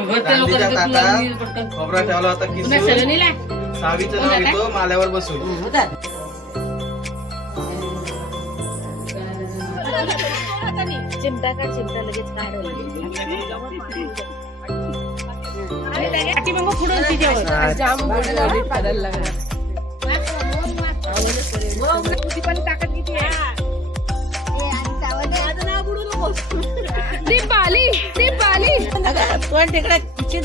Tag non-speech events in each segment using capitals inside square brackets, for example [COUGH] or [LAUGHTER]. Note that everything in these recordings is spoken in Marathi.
गांधीच्या ताटात खोबरा ठेवला होता किसून सावीचं नाव येतो माल्यावर बसून चिमटा का चिमटा लगेच काढ जाम गोडी लावली पाडायला लागला दीपाली दीपाली पण तिकडे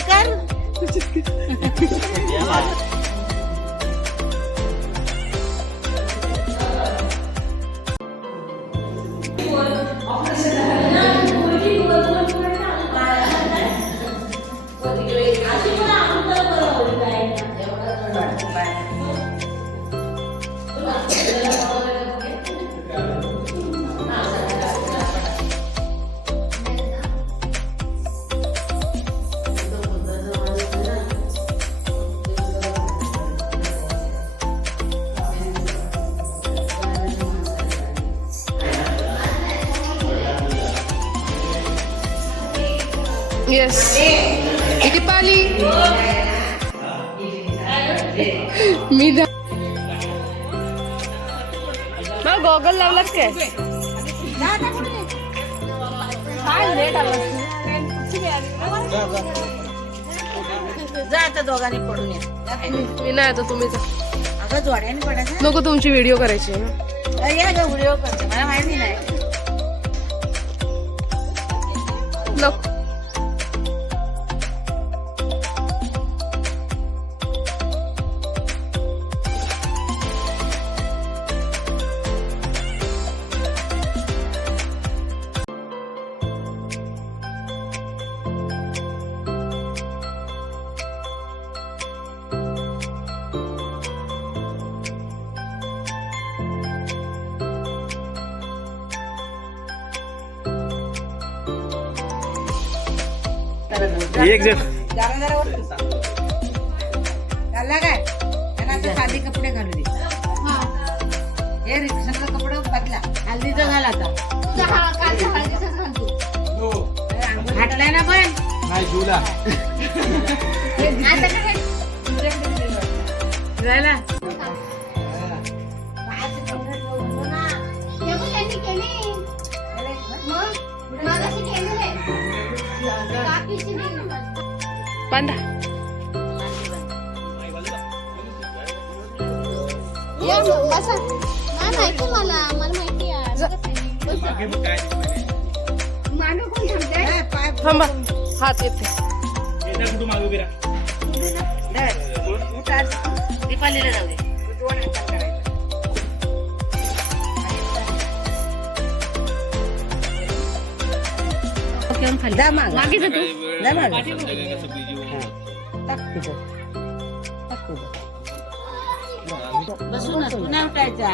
कर. ऑपरेशन जा आता दोघांनी पडून ये. मी नाही आता तुम्ही जा. अगं जोड्याने पडायचं नको तुमची व्हिडिओ करायची आहे ना. अरे या ग व्हिडिओ करते. मला माहिती नाही. नको. एक जण. घालला काय? त्यांना साधे कपडे घालू दे. हे रिक्षाचा कपडे बदला. हल्दीचं घाल आता. घातलाय ना पण. नाही जुला [LAUGHS] जायला. बांधा माहिती मला मला माहिती आहे ए, पाय थांबा हात येते. दीपालीला जाऊ दे तू दोन हाताने करायचं. जा मागं. जा मागं. हा. टाक तिथं. टाक तिथं. तू नाही उठायचा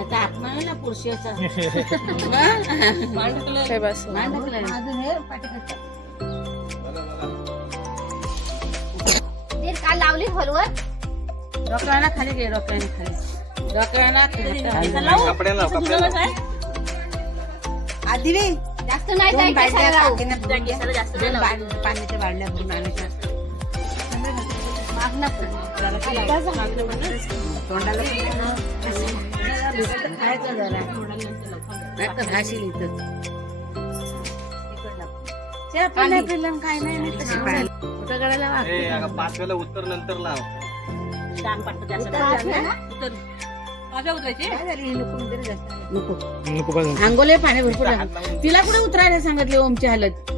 आता आत्मा आहे ना पुरुषाचा काय [LAUGHS] बस. काल लावली खोलवर? खाली खाली. आधी जास्त नाही बाद- पाण्याच्या बादल्या तोंडाला खायचं जरा घाशील इथं काय नाही तशी पाहिलं. पाच वेळेला उत्तर नंतर लाव आंघोळे पाणी भरपूर. तिला कुठे उतरायला सांगितले ओमची हालत?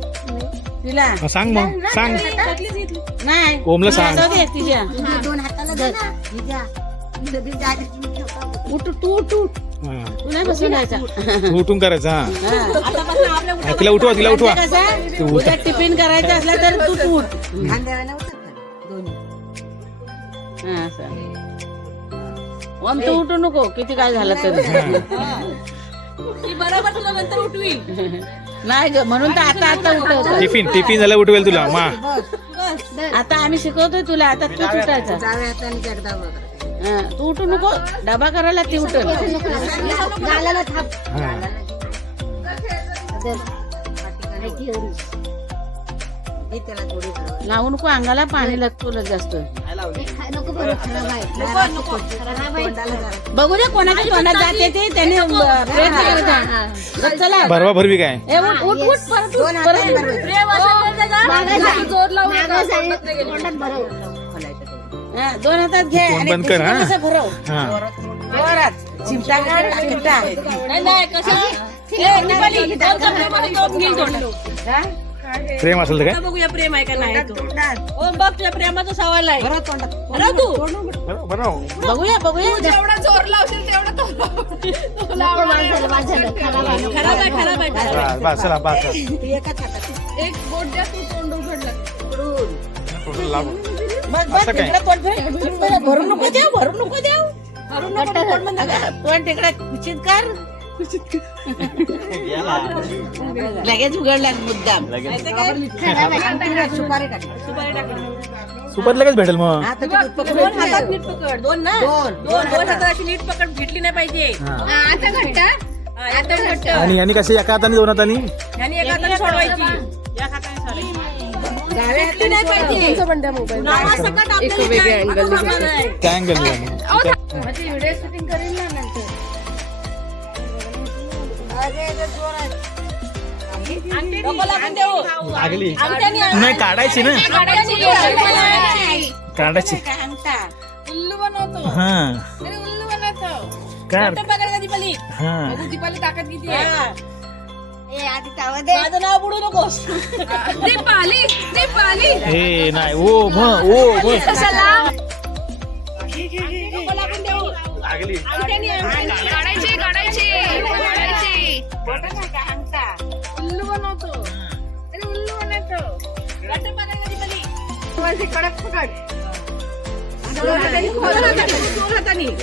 तिला? सांग मग. सांग. नाही. ओमला सांग. जाऊ दे तिच्या. दोन हाताला धर ना. उठ तू उठ उठ. हा. तू नाही बसून जायचा तू उठून करायचा हा. हा. हा, तिला उठवा तिला उठवा. म्हणजे कसं, तू उठ. उद्या टिफिन करायचं असलं तर तू तू उठ. हा, असं. ओम तू उठू नको. किती काय झालं तरी. नाही ग म्हणून तर आता आता उठवतो टिफिन टिफिन झालं उठवेल तुला मा. आता आम्ही शिकवतोय तुला आता तू उठायचा. हा, तू उठू नको डबा करायला ती हा. हवी. लावू नको अंगाला पाणी लागतो जास्त. आहे. आहे. बघू दे कोणाच्या जाते ते त्याने प्रयत्न करायचा. बघ, चला भरवा भरवी काय ए, उठ उठ उठ परत उठ, परत उठ. जा. जोर नाही गेलं. हा, दोन हातात घे तोंड आणि बंद कर, हा. भरव हा जोरात चिमटा काढ चिमटा नाही, नाही, कसं? ए, दीपाली, दोनचा प्रेमाने दोन घेईल तोंडात. हा? प्रेम असेल तर आता काय बघूया प्रेम आहे का नाही तो. ओ बघ तुझ्या प्रेमाचा सवाल आहे. भरव तू. बरं- बरं बघूया बघूया. जेवढा जोर लावशील तेवढा तो. खराब आहे. खराब आहे खराब आहे खराब आहे. बस, बस चला बस एकाच हातात. एक बोट द्या तू तोंड उघडलं. थोडं लाव. बघ बघ असं काय? तिकडे तोंड फिरव. भरू नको देऊ भरू नको देऊ. भरून नको तोंड तिकडे कुचित कर. लगेच उघडला मुद्दाम. सुपारी टाक सुपारी टाकली. सुपारी लगेच भेटेल मग दोन हातात. नीट पकड. दोन ना? दोन. दोन. दोन हातात. अशी नीट पकड भेटली नाही पाहिजे. आता घट्ट. आता घट्ट. आणि यांनी कसे एका हाताने दोन हाताने? आणि एका हाताने सोडवायची. या हाताने सोडायची. डाव्या भेटली लागली. नाही काढायची ना. काढायची. काढायची हा. अरे उल्लू बनवतो. काढ. हा. दीपाली ताकद किती आहे? ए आधी तवा दे. माझं नाव बुडू नकोस. [LAUGHS] दीपाली दीपाली. हे नाही ओ म ओ म. नको लागून आण. उल्लू बनवतो अरे उल्लू बनवतो कडक पकड.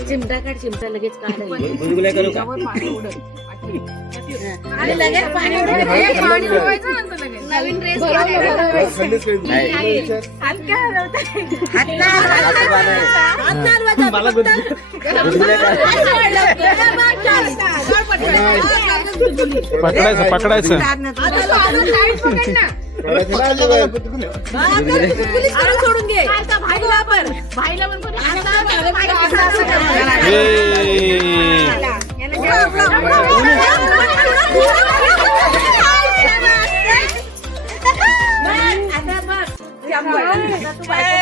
चिमटा काढ चिमटा लगेच काढ गुलगुल्या करू का आणि लगेच पाणी. नवीन ड्रेस हात नाही. मला पकडायचं पकडायचं. सोडून घे भाईला पण भाईला पण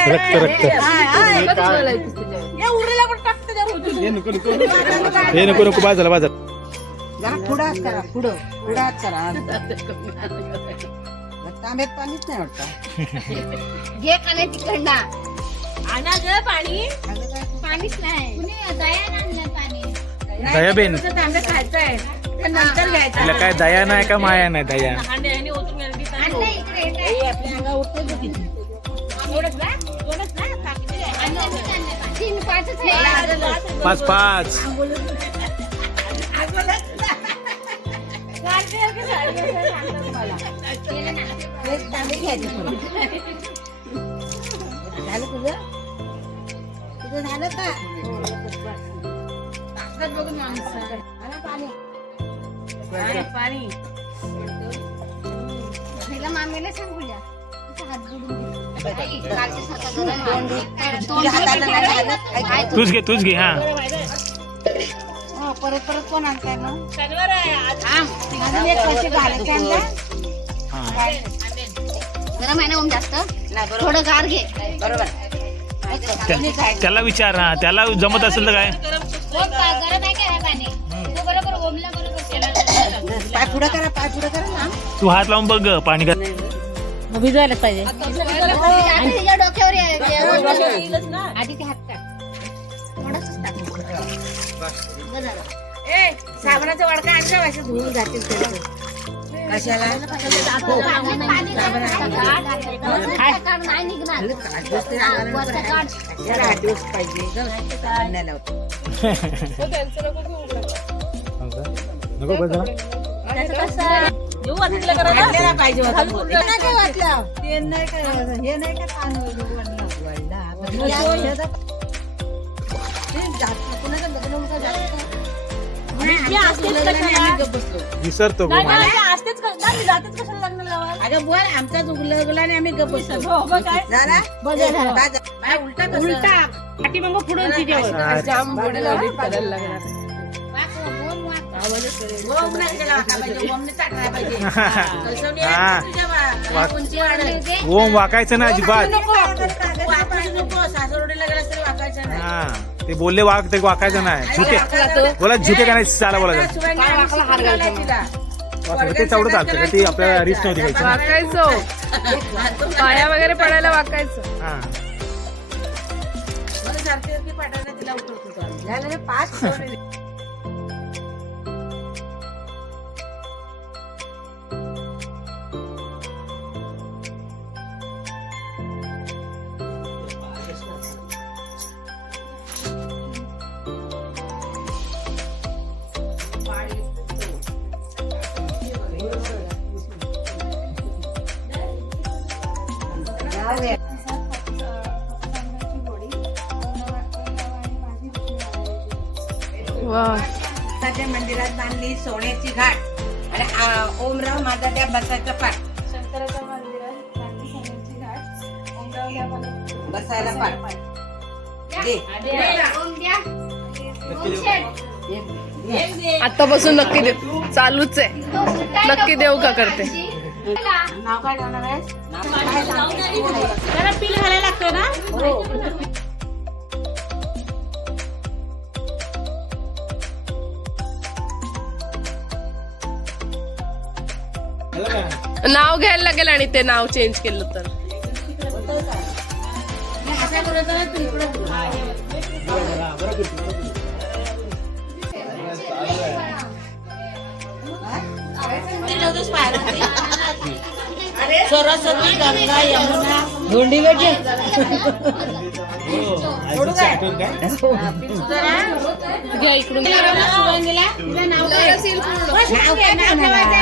रक्त रक्त हे नको नको बाजाला बाजार जरा पुढं करा पुढं. पुढं हात करा. तांब्यात पाणीच नाही वाटतं. घे काने तिकडना. आणा ग पाणी. पाणीच नाही. दया दयाबेन. तांब्या खायचं आहे नंतर घ्यायचं. काय दया नाही का माया नाही दया? की. आपल्या अंगा उठते किती. एवढंच तांबे घ्यायचे परत. झालं तुझं तुझं झालं का आणा पाणी पाणी, पाणी. पहिला मामीला सांगूया तुझा हात जोडून दे. आई, कालच्या सारखा गरम आहे. तोंड हाताला नाही लागत. काय तूच घे तूच घे हा हो, परत परत कोण आणताय मग? शनिवार आहे. आज. अजून एक वर्ष घालायचे आणला हा. गरम आहे ना ओम जास्त? थोडं गार घे. बरोबर. त्या- त्याला विचार हा त्याला जमत असेल तर काय? ओम, का? गरम आहे का हे पाणी? तू बरोबर ओमला बरोबर केलं. पाय पुढं करा पाय पुढं करा ना. तू हात लावून बघ पाणी का भिजवायला पाहिजे. डोक्यावर ए साबणाचा वडका आणला? व्हायचं धुवून जातील ते कशाला? आठ दिवस हा, पाहिजे नको जरा. होता. हे? ते नाही हे नाही का तांदूळ वडला वडला. विसरतो गो असतेच मी जातेच कशाला? अगं बोल आमचा उगला उगला आणि आम्ही गप्प बसतो झाला? बाय, उलटा उलटा. पाठी मग पुढून तिच्यावर. जाम बोडे लावली करायला लागणार ओम हा. वाकायचं ना अजिबात सासरवडीला गेलास तरी वाकायचं नाही. हा. ते बोलले वाक ते वाकायचं नाही. झुके. बोला झुके का नाही? चाला बोला. ते तेवढं चालतं का ते आपल्याला रिस्क नव्हती. वाकायचो. पाया वगैरे पडायला वाकायचं. हा. मला सारखी सारखी पाठवलं तिला उठवत होतो झालं रे, पाच ठेवले. जाऊ दे. वा. त्या मंदिरात बांधली सोन्याची घाट. आणि ओमराव माझा त्या बसायचा पाठ. बसायला पाठ. दे. आतापासून नक्की देऊ चालूच आहे. नक्की देऊ का करते. नाव काय ठेवणार आहेस? जरा पील घालायला लागतं ना? नाव घ्यायला लागेल आणि ते नाव चेंज केलं तर. सरस्वती गंगा यमुना. इकडून.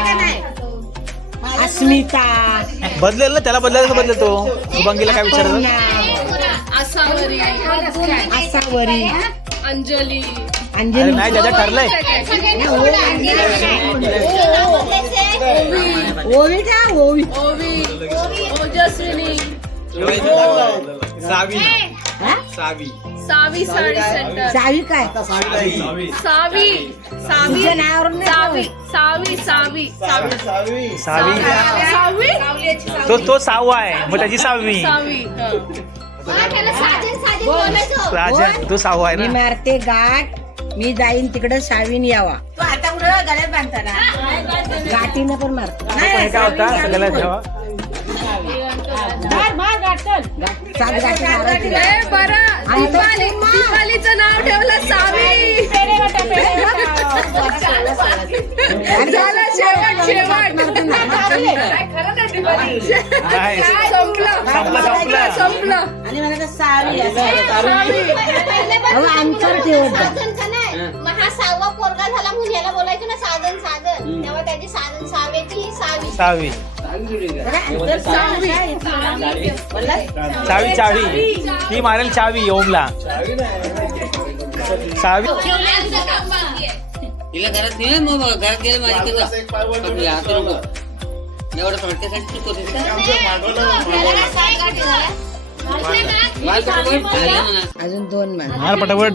का नाही? अस्मिता. बदलेल ना त्याला बदलायचं बदलेल तो? शुभांगीला काय विचारलं आसावरी. आसावरी. अंजली. अरे नाही त्याच्या ठरलंय. ओवी ठा ओवी? ओवी ओजस्विनी। सावी। सावी। सावी साडी सेंटर सावी काय सावी सावी। नावावरून सावी। सावी सावी सावी। सहावी सावी। तो तो सहावा आहे मग त्याची सहावी सावी राजन तो सहावा आहे मी ना? मारते गाठ मी जाईन तिकडे सावीन यावा. तू आता कुठं गळ्यात बांधता ना गाठीनं पण मारतो पण काय होता? सगळ्याला ठेवा. सात गाठी मारायची. ए, बरं. दीपाली दीपालीचं नाव ठेवलं सावी. [LAUGHS] झालं शेवट शेवट नाही. संपलं? संपलं संपलं. संपलं. आणि मला तर सावी असं. सावी. अहो, अंतर ठेवत जा. मग हा सहावा पोरगा झाला म्हणून याला बोलायचं ना साधन साधन. तेव्हा त्याची साधन सावेची सावी सहावी. चावी चावी ती मारेल चावी ओमला. सहावी तिला घरात नाही मग घरात गेले माझी आता नको. एवढं थोडक्यासाठी तू करू अजून दोन मान मार पटापट.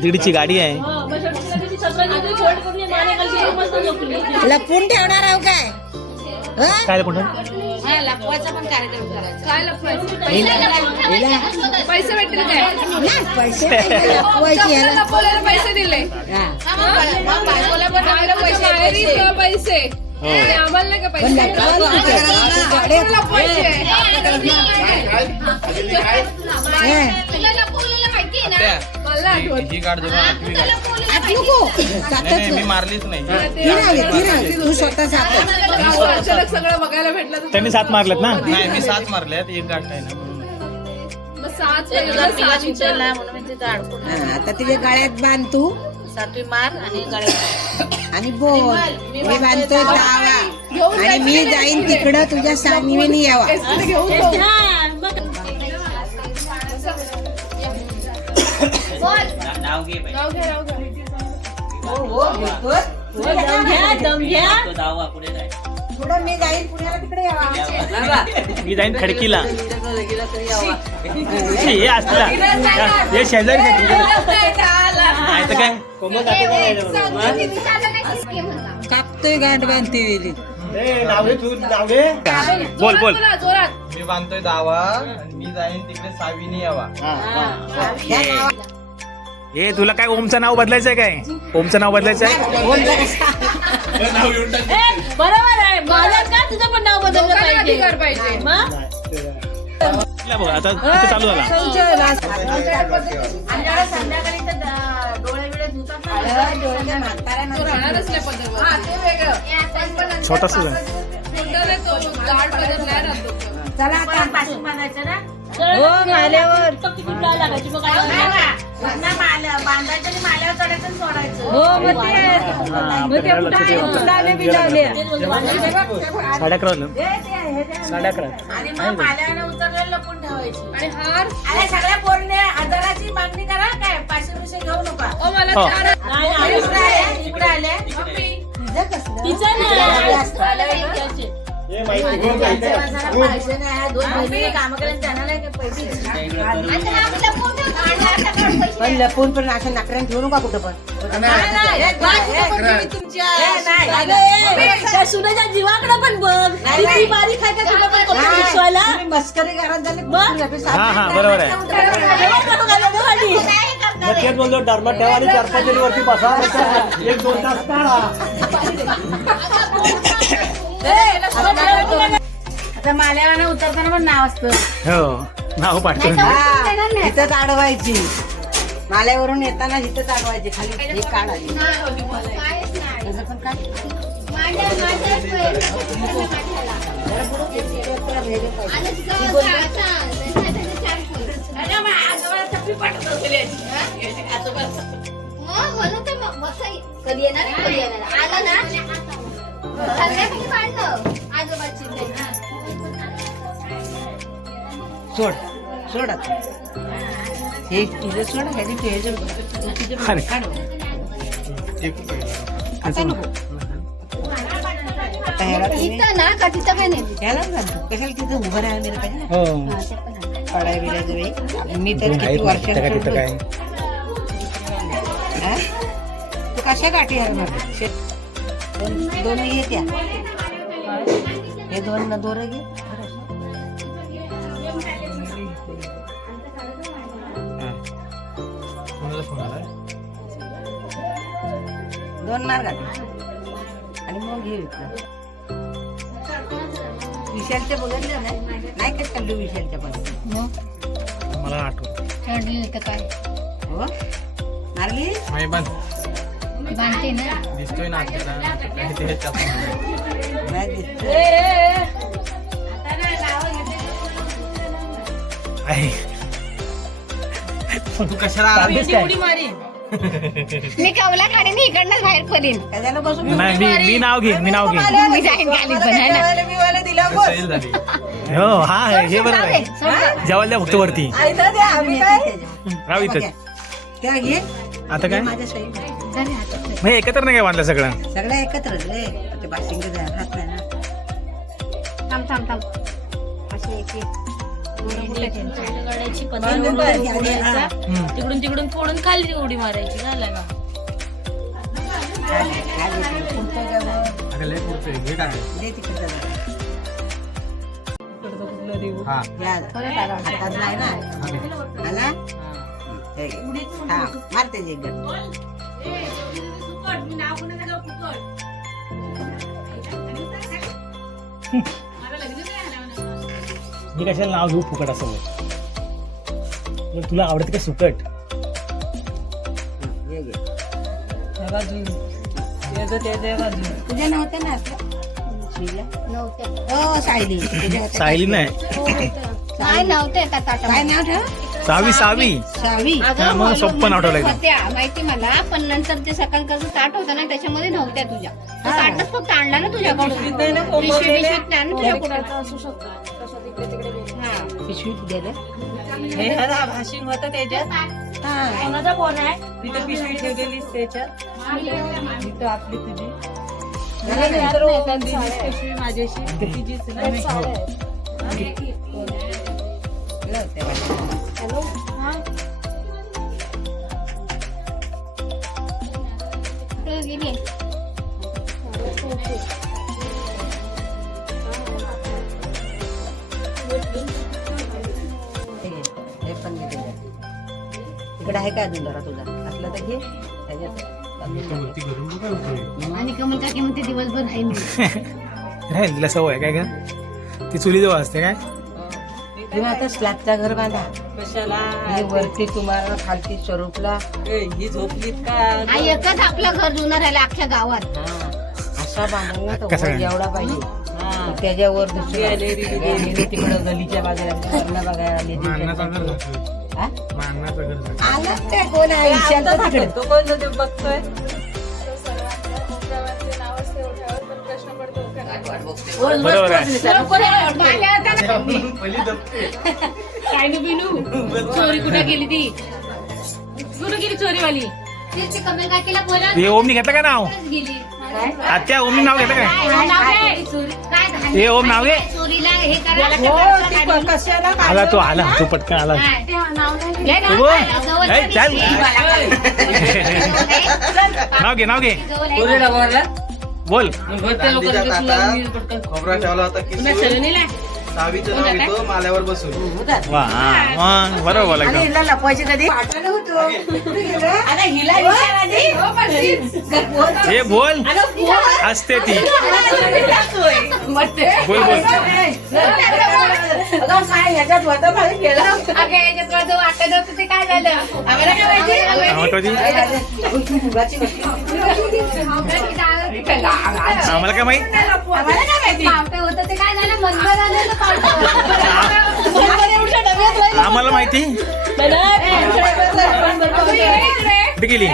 दीडची गाडी आहे. लपून ठेवणार आहो काय? हं? काय पण लपवायचा पण कार्यक्रम करायचा. काय लपवायचं? हिला- हिला- पैसे काय? पैसे [LAUGHS] नाही, लपवायची ह्याला. लपवलेले पैसे दिले. हा. पैसे. नाही हं. गाठ आठवी गाठ. [LAUGHS] नाही, नाही मी नाही. मारलीच नाही. ती स्वतः जातच अचानक सगळं बघायला भेटलं तर त्यांनी सात मारल्यात ना? नाही मी सात मारल्यात. एक गाठ आहे ना. म्हणून मग सात पहिलं सात हा, आता तिच्या गळ्यात बांध तू. सातवी मार आणि गळ्यात आणि बोल मी बांधतोय दावा आणि मी जाईन तिकडं तुझ्या सानिवेनी यावा. जाऊ. नाव घे नाव घ्या नाव घ्या तो दावा पुढे जाय. मी जाईन पुण्याला तिकडे यावा. मी जाईन खडकीला. गेला तरी यावा हे असला. हे शेजारी नाही तर काय? कापतोय गांड बांधते वेली. बोल बोल. मी बांधतोय दावा. आणि मी जाईन तिकडे सावीने यावा. हे तुला काय ओमचं नाव बदलायचंय काय? ओमचं नाव बदलायचंय. बरोबर आहे मला का तुझं पण नाव बदललं लोकांना पाहिजे अधिकार पाहिजे मग बघ आता इथे चालू झाला आमच्याकडे संध्याकाळी तर द- डोळे बिळे धुतात ना. तो राहणारच नाही पदरवर. हा, ते वेगळं. छोटासा आहे. सुंदर आहे तो, गाढ पदर नाही राहत तो. चला आता पासून बांधायचं ना हो माल्यावर. लागायची मग हो मग ते मग ते कुठं फुलाले बिलावले साडे अकरा. वाजलं. साडे अकरा. आणि मग माल्यावर उतरलेलं लपून ठेवायची. आणि हार? अरे सगळ्या पोरने हजाराची मागणी करा काय? पाचशे रुपये घेऊ नका. ओ मला हो. चार इकडे आले इकडे आले नाही. पण लपून पण असं नाकऱ्यान ठेवू नका कुठं पण सुनेच्या जीवाकडे पण बघ किती बारीक आहे का तुला पण कपडे शिकवायला तुम्ही मस्करी घरात झाली हा हा बरोबर आहे तेच बोललो डरमट ठेवा आणि चार पाच वरती बसा एक दोन तास काढा आता माल्यावर उतरताना पण नाव असतं हो नाव पाठवून हा, इथंच अडवायची माल्यावरून येताना इथंच अडवायची खाली हे तसं पण काढ. कधी येणार? कधी येणार? आलं ना सोड. सोड आता. हे तुझं सोड आता ह्याला तुम्ही इथं ना का तिथं काय नाही? ह्याला घालतो कशाला तिथं उभं राहायला पाहिजे ना? हो. हा, ते. पडाय बिडायचं बाई. मी तर किती पण, वर्ष तिथं काय तिथं काय? तू कशा गाठी हरणार दोन दोन येत्या हे दोन ना दोर घे. कोणाचा फोन आलाय? दोन मार आणि मग घे. विशालच्या बघितलं ना नाही का चाललो विशालच्या पण मला आठवत. चढली तर काय? हो? मारली? बांधते ना. दिसतोय ना ते कशाला मी कवला इकडनंच बाहेर पडीन त्याच्यानं बसून नाही मी मी नाव घेईन मी नाव घेईन. मी जाईन खाली पण आहे ना. मी वाला दिला बस. सैल झाली. हो हा हे बरोबर आहे. जेवायला द्या फक्त वरती. आईला द्या, आम्ही काय? राव इथं. त्या घे. आता काय? माझ्या मग हे एकत्र नाही काय बांधलं सगळं? सगळ्या एकत्र रे ते बाशिंग नाही ना. थांब थांब थांब. असे एक पदर. तिकडून तिकडून फोडून खाली उडी मारायची झालं ना. काय नाही, काय घेते? पुढचं जवळ. अरे लय पुढचं आहे. हे काय दे तिकडचं जरा. हा. घ्या. हातात नाही ना. आला? हे. घे. हा, मार त्याची एक गट. मी कशाला नाव घेऊ फुकट असं? तुला आवडत का सुकट? हे. तुझ्या नव्हत्या ना हो सायली. सायली नाही. नव्हते काय ताटा नाव ठेव? सहावी सहावी. सावी हा, मग आठवलंय का? होत्या माहिती मला पण नंतर ते सकाळ कसं ताट होतं ना त्याच्यामध्ये नव्हत्या तुझ्या. तो ताटच फक्त आणला ना तुझ्याकडून पिशवी पिशवीत नाही ना तुझ्याकडून हा पिशवीत गेलं. हे. हरा भाशिंग होतं त्याच्यात. हा. कोणाचा फोन आहे? तिथं पिशवी ठेवलेलीस त्याच्यात. इथं आपली तुझी. माझ्याशी. तिचीच ना. हे. हे त्याच्यात. इकडे आहे का अजून जरा तुझा? असलं तर घे. आणि कमल काकी म्हणते दिवसभर राहील नाही [LAUGHS] तिला सवय काय का ती चुलीजवळ असते काय? तेव्हा आता स्लॅबचा घर बांधा. कशाला? वरती तुम्हाला खालती स्वरूपला. ए, ही झोपलीत का? हा एकच आपलं घर जुनं राहिलं अख्ख्या गावात. हा असा वर काय? एवढा पाहिजे. हा. त्याच्यावर दुसरी गॅलरी, गेली तिकडं गलीच्या बाजूला बघायला आली. हा? कोण आहे विशालचं तिकडे. तो कोण ते बघतोय. बरोबर आहे. पहिली दप्ते काय नु बिनू चोरी कुठे गेली ती? कुठे गेली चोरीवाली? कमल काकीला बोला. हे ओमनी घेतलं का नाव? गेली. आत्या ओमनी नाव घेतलं काय? काय? हे ओम नाव घे. चोरीला हे करा. ती क- कशाला आला तो आला. तू पटकन आला. [LAUGHS] [LAUGHS] नाव घे. नाव घे बोल. खोबरा ठेवला होता सहावीचं नाव घेतो माल्यावर बसून. वा मग बरोबर बोला एकदम. हिला लपवायची कधी? हिला विचार आधी. हे बोल. असते ती. बोल. बोल अगं, काय ह्याच्यात होतं मला केलं? अगं, याच्यात जो वाटत होतं ते काय झालं? आम्हाला काय माहिती? होती. आम्हाला काय माहीत? पावटे होतं ते काय झालं? मंद आम्हाला माहिती? कुठे गेली?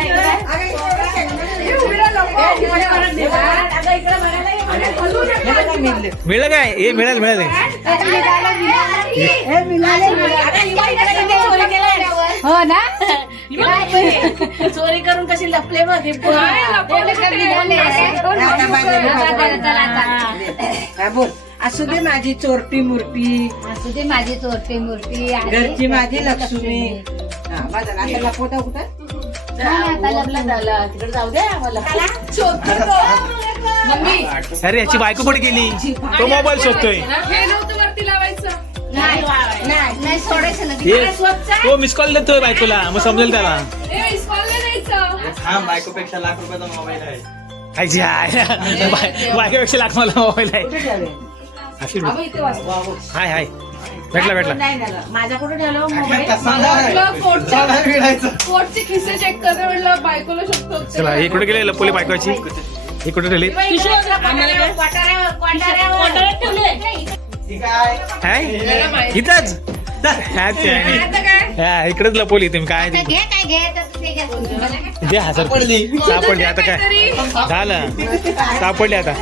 मिळलं काय? हे मिळेल मिळेल. हो ना चोरी करून कशी लपले बघ. हे पोलीस का निघाले? चला, चला. हा, बोल. असू दे माझी चोरटी मूर्ती. असू दे माझी चोरटी मूर्ती आहे. घरची माझी लक्ष्मी. हा, बघा, आता लपवता कुठं? आता लग्न झालं. तिकडे जाऊ द्या आम्हाला. अरे याची बायको कुठे गेली? तो मोबाईल शोधतोय. हे नव्हतं वरती लावायचं. नाही नाही. नाही सोडायचं ना हे तिकडे. तो मिस कॉल देतोय बायकोला मग समजेल त्याला. इस्कॉलला हा बायकोपेक्षा लाख रुपयाचा मोबाईल आहे. आय. बाय- बायकोपेक्षा लाख मला मोबाईल आहे. कुठे हाय हाय. भेटला भेटला. नाही झालं माझ्या कुठे ठेवलं मोबाईल कसा नाही? म्हटलं कोटच्या कसा नाही मिळायचं? कोटचे खिसे चेक करते म्हटलं बायकोला शकतो. चला हे कुठे गेले लपोली बायकोची? हे कुठे ठेवली? इथंच? हा इकडेच लपवली तुम्ही. काय आता घे काय घे तर ते घ्या. द्या हजार सापडली. आता काय? झालं. सापडली आता.